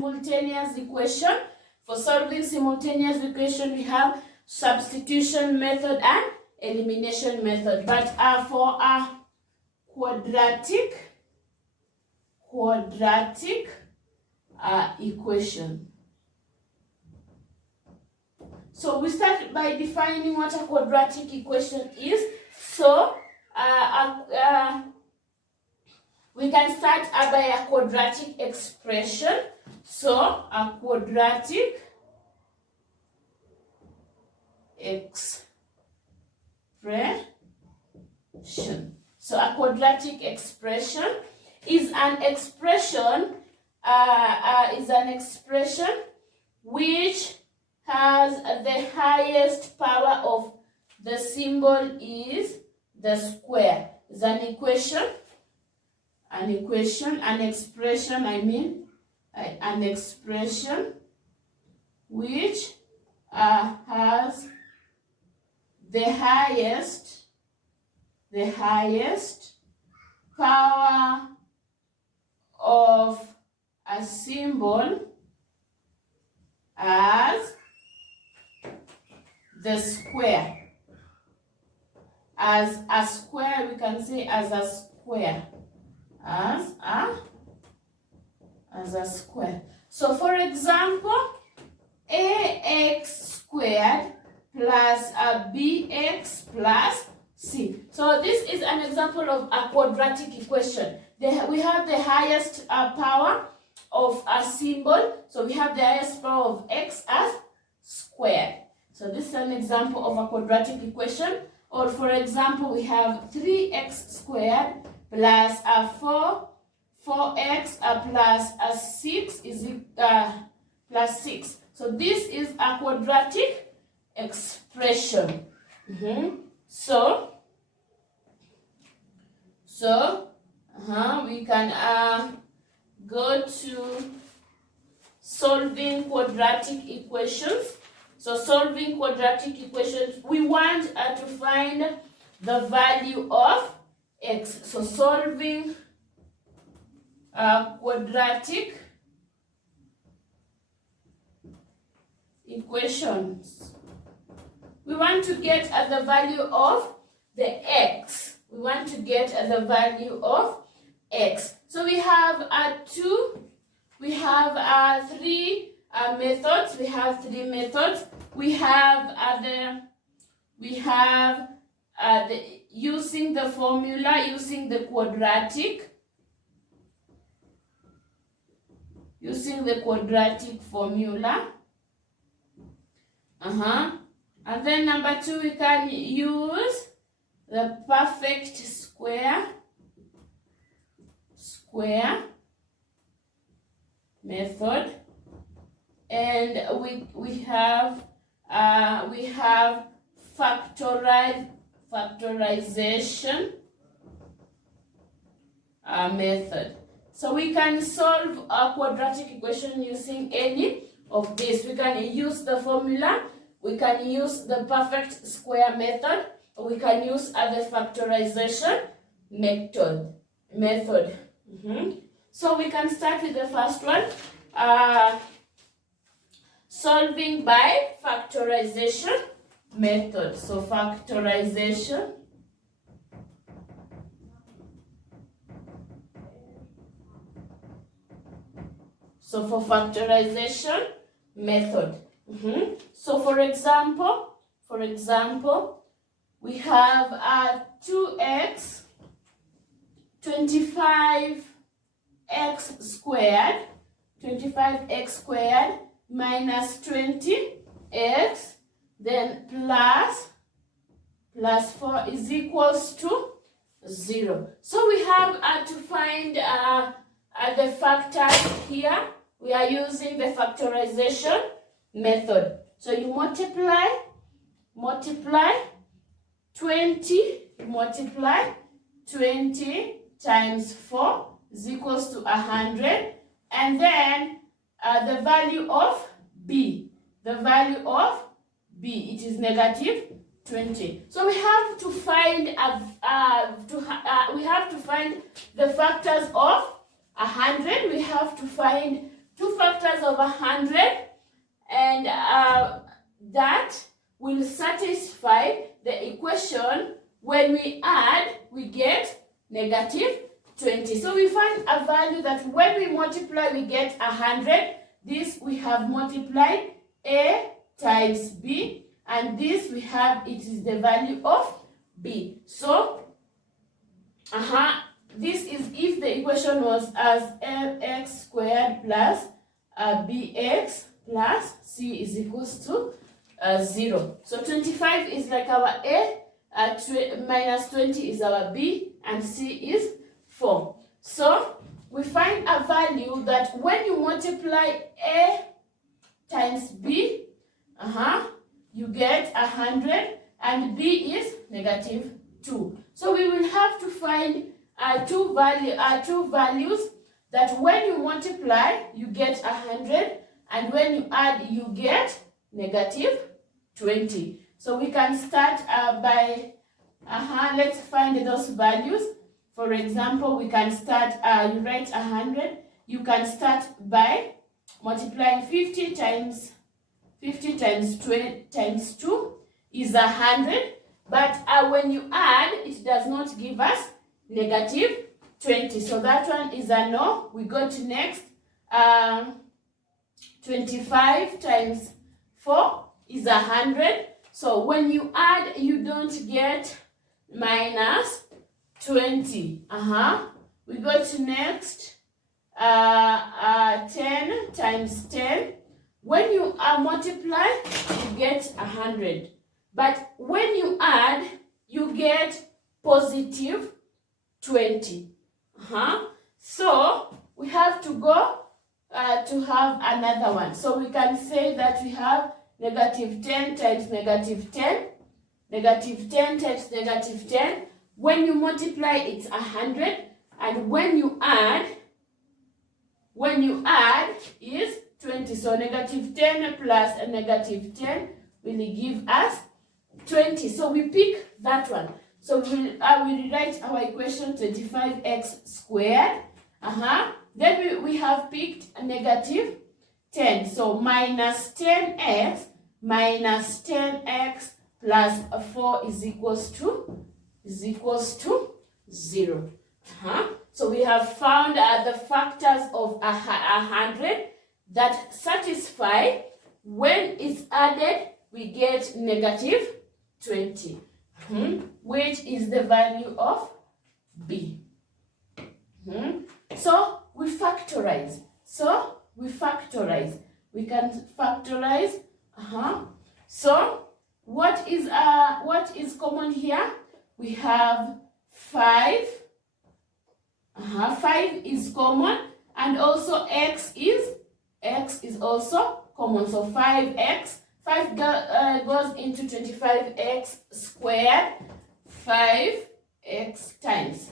Simultaneous equation. For solving simultaneous equation, we have substitution method and elimination method. But for a quadratic equation. So we start by defining what a quadratic equation is. So we can start by a quadratic expression. So a quadratic expression. So a quadratic expression is an expression which has the highest power of the symbol is the square. Is an expression, an expression which has the highest power of a symbol as the square. As a square, we can say as a square. As a square. So for example, ax squared plus bx plus c. So this is an example of a quadratic equation. We have the highest power of a symbol. So we have the highest power of x as squared. So this is an example of a quadratic equation. Or for example, we have 3x squared plus 4x plus 6 is plus 6. So this is a quadratic expression. So we can go to solving quadratic equations. So solving quadratic equations, we want to find the value of x. So solving quadratic equations, we want to get the value of the x. We want to get the value of x. So we have three methods. We have three methods. We have using the formula, using the quadratic formula. And then number 2, we can use the perfect square method. And we have factorization method. So we can solve a quadratic equation using any of these. We can use the formula, we can use the perfect square method, or we can use the factorization method. So we can start with the first one. Solving by factorization method. So factorization. So for factorization method. So for example, we have 2x 25x squared minus 20x, then plus 4 is equals to 0. So we have to find the factors here. We are using the factorization method. So you multiply 20 times 4 is equals to 100, and then the value of b. It is negative 20. So we have to find the factors of 100. We have to find 2 factors of 100, and that will satisfy the equation. When we add, we get negative 20. So we find a value that when we multiply, we get 100. This we have multiplied A times B, and this we have, it is the value of B. So this is if the equation was as mx squared plus bx plus c is equals to 0. So 25 is like our A, minus 20 is our B, and C is 4. So we find a value that when you multiply A times B, you get 100, and B is negative 2. So we will have to find two values that when you multiply, you get 100, and when you add, you get negative 20. So we can start by, let's find those values. For example, we can start, you write 100, you can start by multiplying 50 times 20 times 2 is 100, but when you add, it does not give us negative 20. So that one is a no. We go to next. 25 times 4 is 100. So when you add, you don't get minus 20. We go to next. 10 times 10. When you multiply, you get 100. But when you add, you get positive 20. So we have to go to have another one. So we can say that we have negative 10 times negative 10. Negative 10 times negative 10. When you multiply, it's 100. And when you add is 20. So negative 10 plus a negative 10 will give us 20. So we pick that one. So we rewrite our equation 25x squared. Then we have picked a negative 10. So minus 10x plus 4 is equals to 0. So we have found the factors of 100 that satisfy when it's added, we get negative 20, which is the value of B. So we factorize. We can factorize. So what is common here? We have 5. 5 is common, and also x is also common. So 5x, 5 goes into 25x squared, 5x times.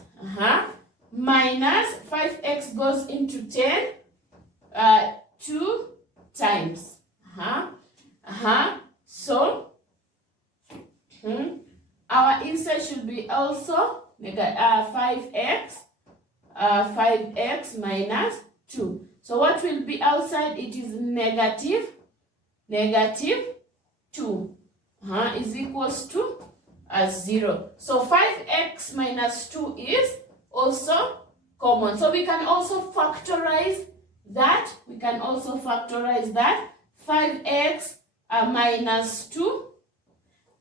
Minus 5x goes into 10, 2 times. So our answer should be also 5x minus 2. So what will be outside? It is negative 2 is equals to 0. So 5x minus 2 is also common. So we can also factorize that. 5x minus 2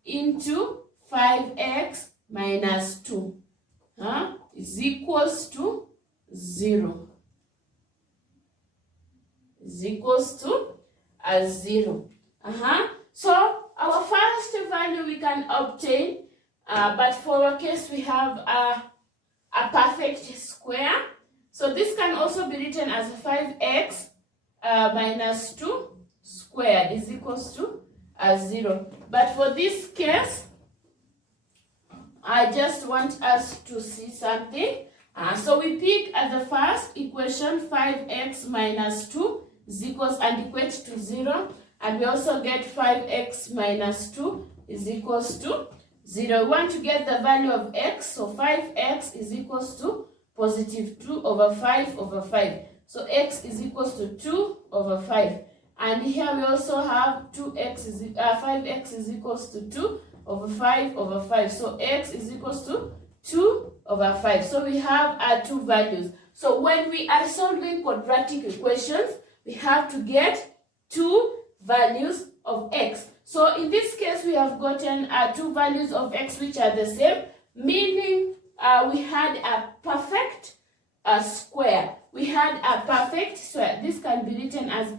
into 5x minus 2 is equals to 0. Is equals to 0. So our first value we can obtain, but for our case we have a perfect square. So this can also be written as 5x minus 2 squared is equals to 0. But for this case, I just want us to see something. So we pick at the first equation 5x minus 2 is equals and equate to 0. And we also get 5x minus 2 is equals to 0. We want to get the value of x. So 5x is equals to positive 2 over 5 over 5. So x is equals to 2 over 5. And here we also have 5x is equals to 2 over 5 over 5. So x is equals to 2 over 5. So we have our two values. So when we are solving quadratic equations, we have to get two values of x. So in this case, we have gotten two values of x which are the same, meaning we had a perfect square. We had a perfect square. This can be written as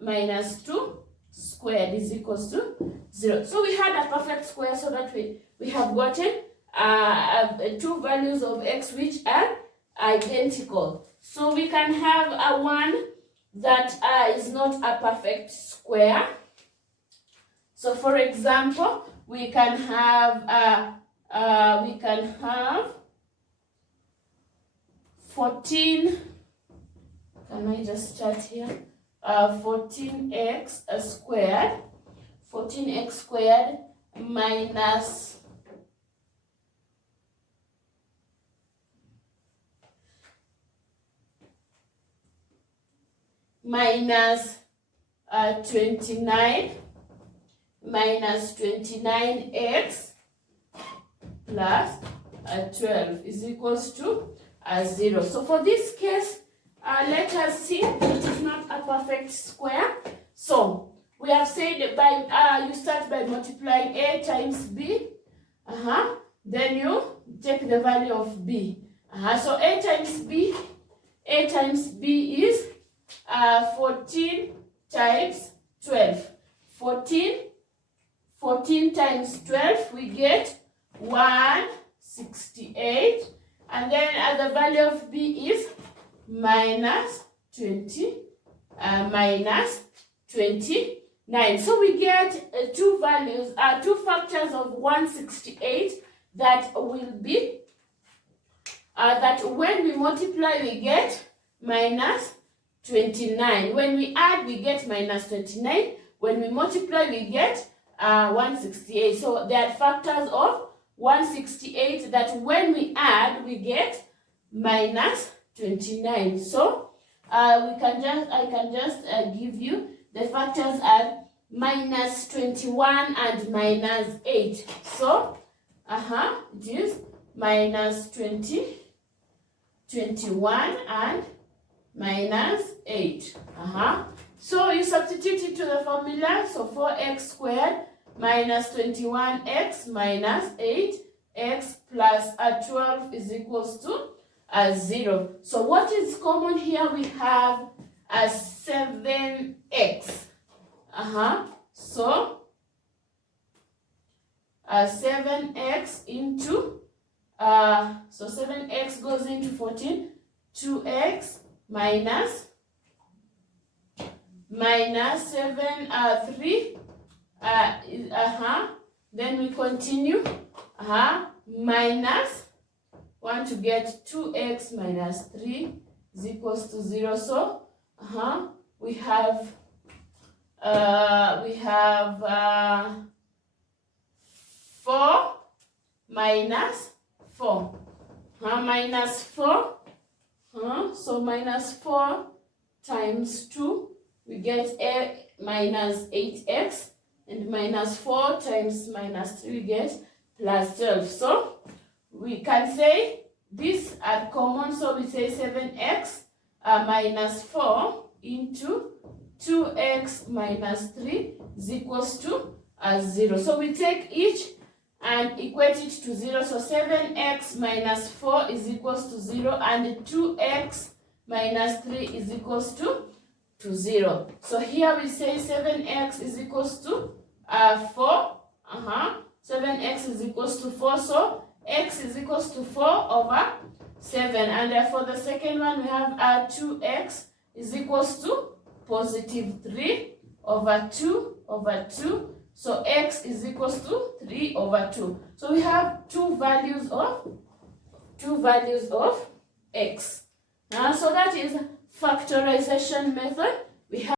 minus 2 squared is equals to 0. So we had a perfect square, so that we have gotten two values of x which are identical. So we can have a one that is not a perfect square. So for example, we can have 14. Can I just start here? 14x squared. 14x squared minus 29 minus 29x plus 12 is equals to 0. So for this case, let us see it is not a perfect square. So we have said you start by multiplying a times b. Then you take the value of b. So a times b is 14 times 12. 14 times 12, we get 168. And then the value of b is minus 29. So we get two values, two factors of 168 that will be, that when we multiply, we get minus 29. When we add, we get minus 29. When we multiply, we get 168. So there are factors of 168 that when we add, we get minus 29. So I can just give you the factors are minus 21 and minus 8. So it is minus 21 and minus 8. So you substitute it to the formula. So 4x squared minus 21x minus 8x plus 12 is equals to 0. So what is common here? We have 7x. So 7x into so 7x goes into 14. 2x minus 7 3 then we continue minus 1 to get 2x minus 3 is equals to 0. So we have 4 minus 4 minus 4. So minus 4 times 2, we get a minus 8x, and minus 4 times minus 3, we get plus 12. So we can say these are common, so we say 7x minus 4 into 2x minus 3 is equals to 0. So we take each and equate it to 0. So 7x minus 4 is equals to 0, and 2x minus 3 is equals to 0. So here we say 7x is equals to 4. 7x is equals to 4. So x is equals to 4 over 7. And for the second one, we have 2x is equals to positive 3 over 2 over 2. So x is equals to 3 over 2. So we have two values of x. So that is factorization method. We have